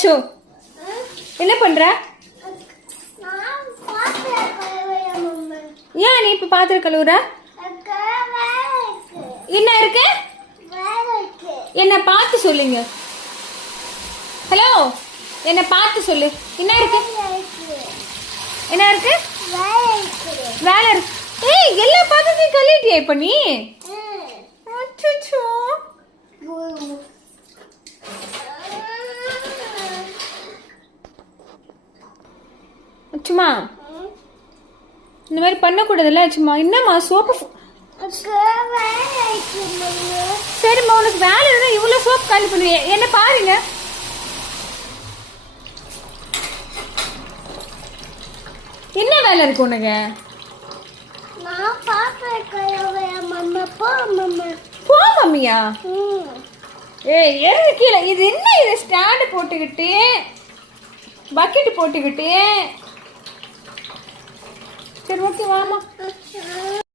அச்சு என்ன பண்ற? ஏன் நீ இப்ப பாத்திரம் கழுவுற? என்ன இருக்கு? என்ன பார்த்து சொல்லுங்க. ஹலோ, என்ன பார்த்து சொல்லு. என்ன இருக்கு? என்ன இருக்கு? வேலை இருக்கு. ஏய், எல்லா பாத்திரத்தையும் கழுவிட்டியா இப்ப நீ? அச்சச்சோ. சும்மா இந்த மாதிரி பண்ணக்கூடாதுல்ல. சும்மா என்னம்மா சோப்பு? சரிம்மா, உனக்கு வேலை இருந்தா இவ்வளவு சோப்பு காலி பண்ணுவீங்க. என்ன பாருங்க, என்ன வேலை இருக்கு உனக்கு? போ மம்மியா. ஏய், எறுது கீழே. இது என்ன? இது ஸ்டாண்டு போட்டுக்கிட்டு பக்கெட் போட்டுக்கிட்டு. சரி, ஓகே, வாமா.